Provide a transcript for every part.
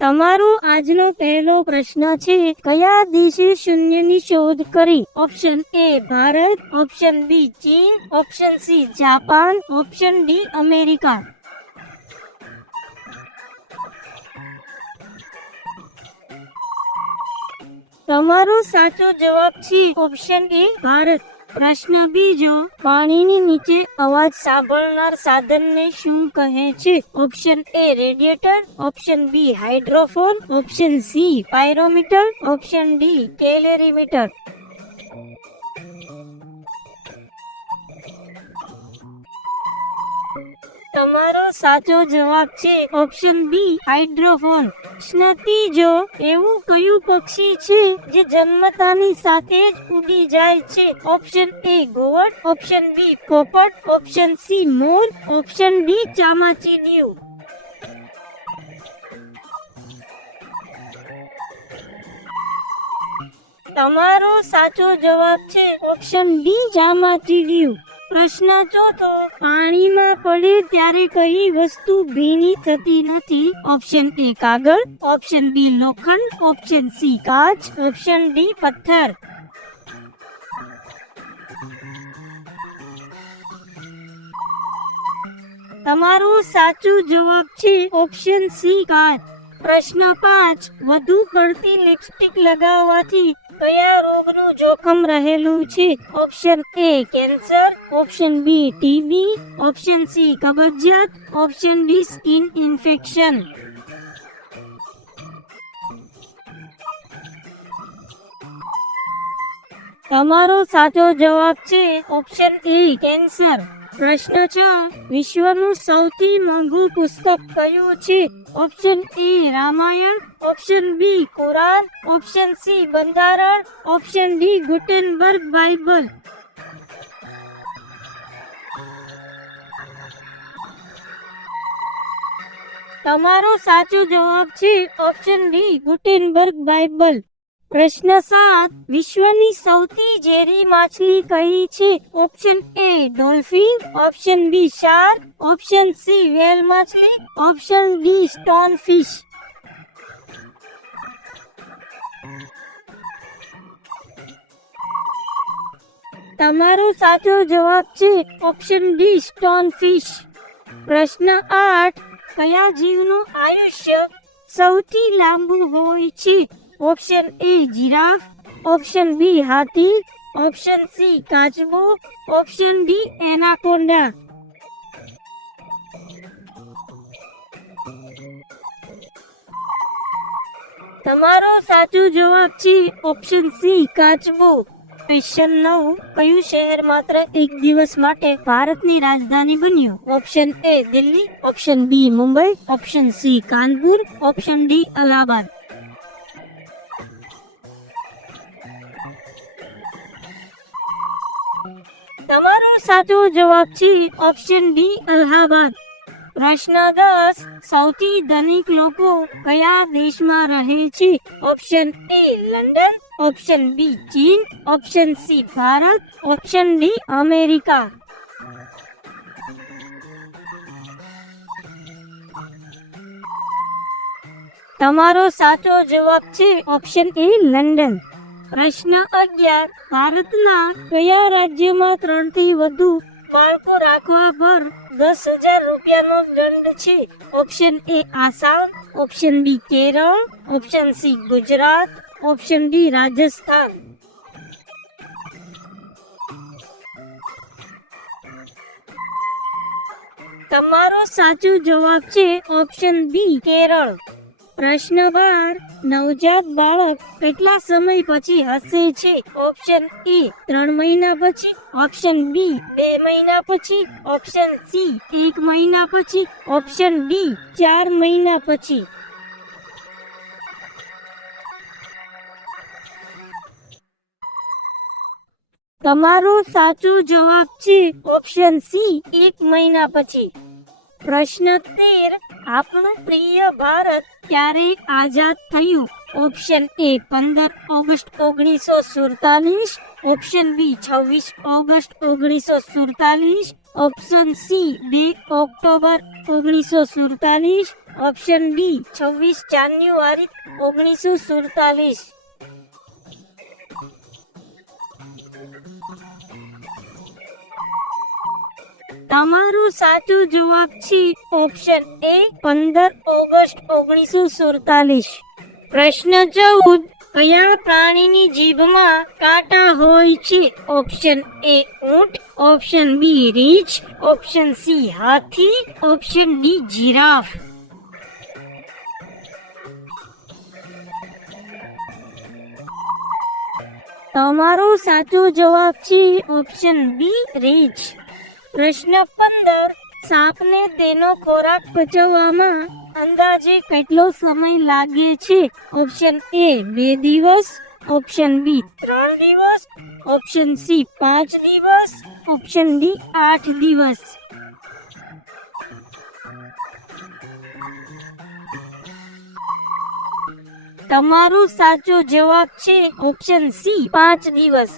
તમારો આજનો પહેલો પ્રશ્ન છે, કયા દેશે શૂન્યની શોધ કરી? Option A Bharat, option B ચીન, option C Japan, option D America. તમારો સાચો જવાબ છે ઓપ્શન એ ભારત. પ્રશ્ન બીજો, પાણીની નીચે અવાજ સાંભળનાર સાધનને શું કહે છે? Option A radiator, option B hydrophone, option C pyrometer, option D calorimeter. તમારો સાચો જવાબ છે ઓપ્શન બી હાઇડ્રોફોન. પ્રશ્ન ત્રીજો, એવું કયું પક્ષી છે જે જન્મતાની સાથે જ ઉડી જાય છે? ઓપ્શન એ ઘુવડ, ઓપ્શન બી પોપટ, ઓપ્શન સી મોર, ઓપ્શન ડી ચામાચીડિયું. તમારો સાચો જવાબ છે ઓપ્શન ડી ચામાચીડિયું. પ્રશ્ન ચોથો, પાણીમાં પડે ત્યારે કઈ વસ્તુ ભીની થતી નથી? ઓપ્શન એ કાગળ, ઓપ્શન બી લોખંડ, ઓપ્શન સી કાચ, ઓપ્શન ડી પથ્થર. તમારો સાચો જવાબ છે ઓપ્શન સી કાચ. પ્રશ્ન 5, વધુ પડતી લિપસ્ટિક લગાવવાથી કયા રોગનું જોખમ રહેલું છે? Option A cancer, option B TB, option C કબજિયાત, ઓપ્શન ડી સ્કિન ઇન્ફેક્શન. તમારો સાચો જવાબ છે ઓપ્શન એ કેન્સર. પ્રશ્ન 6, વિશ્વનું સૌથી મોંઘું પુસ્તક કયું છે? Option A Ramayana, option B Quran, option C બંધારણ, ઓપ્શન ડી ગુટેનબર્ગ બાઇબલ. તમારો સાચો જવાબ છે ઓપ્શન ડી ગુટેનબર્ગ બાઇબલ. પ્રશ્ન 7, વિશ્વની સૌથી ઝેરી માછલી કઈ છે? Option A dolphin, option B shark, option C whale માછલી, ઓપ્શન ડી સ્ટોન ફિશ. તમારો સાચો જવાબ છે ઓપ્શન ડી સ્ટોન ફિશ. પ્રશ્ન 8, કયા જીવનું આયુષ્ય સૌથી લાંબુ હોય છે? Option A giraffe, option B હાથી, ઓપ્શન સી કાચબો, ઓપ્શન ડી એનાકોન્ડા. તમારો સાચો જવાબ છે ઓપ્શન સી કાચબો. ક્વેશ્ચન 9, કયું શહેર માત્ર એક દિવસ માટે ભારતની રાજધાની બન્યું? Option A Delhi, option B Mumbai, option C Kanpur, option D Allahabad. તમારો સાચો જવાબ છે ઓપ્શન ડી અલ્હાબાદ. પ્રશ્ન 10, સૌથી ધનિક લોકો કયા દેશમાં રહે છે? Option A London, option B ચીન, option C Bharat, option D America. તમારો સાચો જવાબ છે ઓપ્શન એ લંડન. પ્રશ્ન 11, ભારતના કયા રાજ્યમાં 3 થી વધુ બાળકો રાખવા પર 10,000 રૂપિયાનો દંડ છે? Option A Assam, option B Kerala, option C Gujarat, option D Rajasthan. તમારો સાચો જવાબ છે ઓપ્શન બી કેરળ. પ્રશ્ન 12, નવજાત બાળક કેટલા સમય પછી હસે છે? ઓપ્શન એ 3 મહિના પછી, ઓપ્શન બી 2 મહિના પછી, ઓપ્શન સી 1 મહિના પછી, ઓપ્શન ડી 4 મહિના પછી. તમારો સાચો જવાબ છે ઓપ્શન સી 1 મહિના પછી. પ્રશ્ન 13, આપણું પ્રિય ભારત ક્યારે આઝાદ થયું? Option A 15 August 1947, option B 26 August 1947, option C 2 October 1947, option D 26 January 1947. તમારો સાચો જવાબ છે ઓપ્શન એ 15 ઓગસ્ટ 1947. પ્રશ્ન 14. કયા પ્રાણીની જીભમાં કાંટા હોય છે? ઓપ્શન એ ઊંટ, ઓપ્શન બી રીંછ, ઓપ્શન સી હાથી, ઓપ્શન ડી જીરાફ. તમારો સાચો જવાબ છે ઓપ્શન બી રીંછ. પ્રશ્ન 15. સાપને તેનો ખોરાક પચવવામાં અંદાજે કેટલો સમય લાગે છે? ઓપ્શન એ 2 દિવસ, ઓપ્શન બી 3 દિવસ, ઓપ્શન સી 5 દિવસ, ઓપ્શન ડી 8 દિવસ. તમારો સાચો જવાબ છે ઓપ્શન સી 5 દિવસ.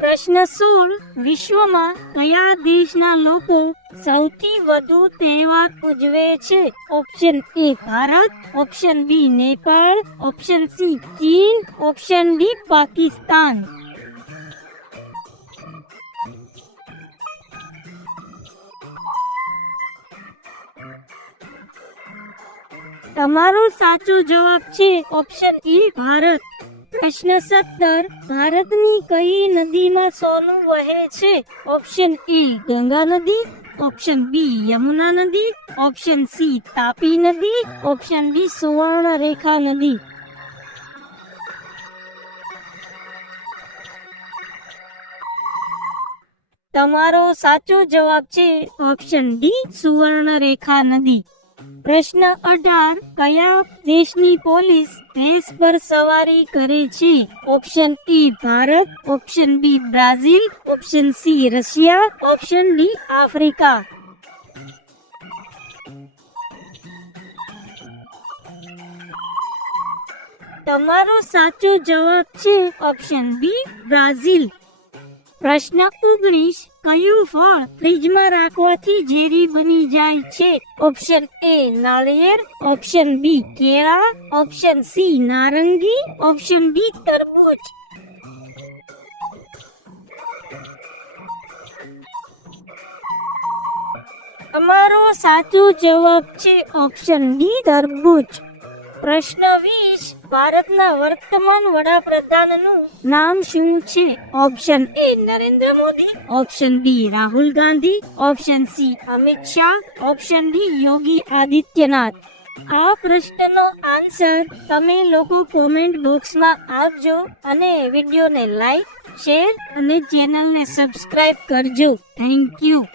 પ્રશ્ન 16. વિશ્વમાં કયા દેશના લોકો સૌથી વધુ તહેવાર ઉજવે છે? Option A Bharat, option B Nepal, option C ચીન, ઓપ્શન ડી પાકિસ્તાન. તમારો સાચો જવાબ છે ઓપ્શન એ ભારત. પ્રશ્ન 17. ભારતની કઈ નદીમાં સોનું વહે છે? ઓપ્શન એ ગંગા નદી, ઓપ્શન બી યમુના નદી, ઓપ્શન સી તાપી નદી, ઓપ્શન ડી સુવર્ણરેખા નદી. તમારો સાચો જવાબ છે ઓપ્શન ડી સુવર્ણરેખા નદી. પ્રશ્ન 18. કયા દેશની પોલીસ ભેંસ પર સવારી કરે છે? Option A Bharat, option B Brazil, option C Russia, option D Africa. તમારો સાચો જવાબ છે ઓપ્શન બી બ્રાઝિલ. પ્રશ્ન 19. કયું ફળ ફ્રીજમાં રાખવાથી ઝેરી બની જાય છે? ઓપ્શન એ નાળિયેર, ઓપ્શન બી કેળા, ઓપ્શન સી નારંગી, ઓપ્શન ડી તરબૂચ. તમારો સાચો જવાબ છે ઓપ્શન ડી તરબૂચ. પ્રશ્ન 20. ભારતના વર્તમાન વડાપ્રધાનનું નામ શું છે? Option A Narendra Modi, option B Rahul Gandhi, option C Amit Shah, option D Yogi Adityanath. આ પ્રશ્નનો આન્સર તમે લોકો કોમેન્ટ બોક્સમાં આપજો અને વિડીયોને લાઈક, શેર અને ચેનલને સબસ્ક્રાઇબ કરજો. Thank you.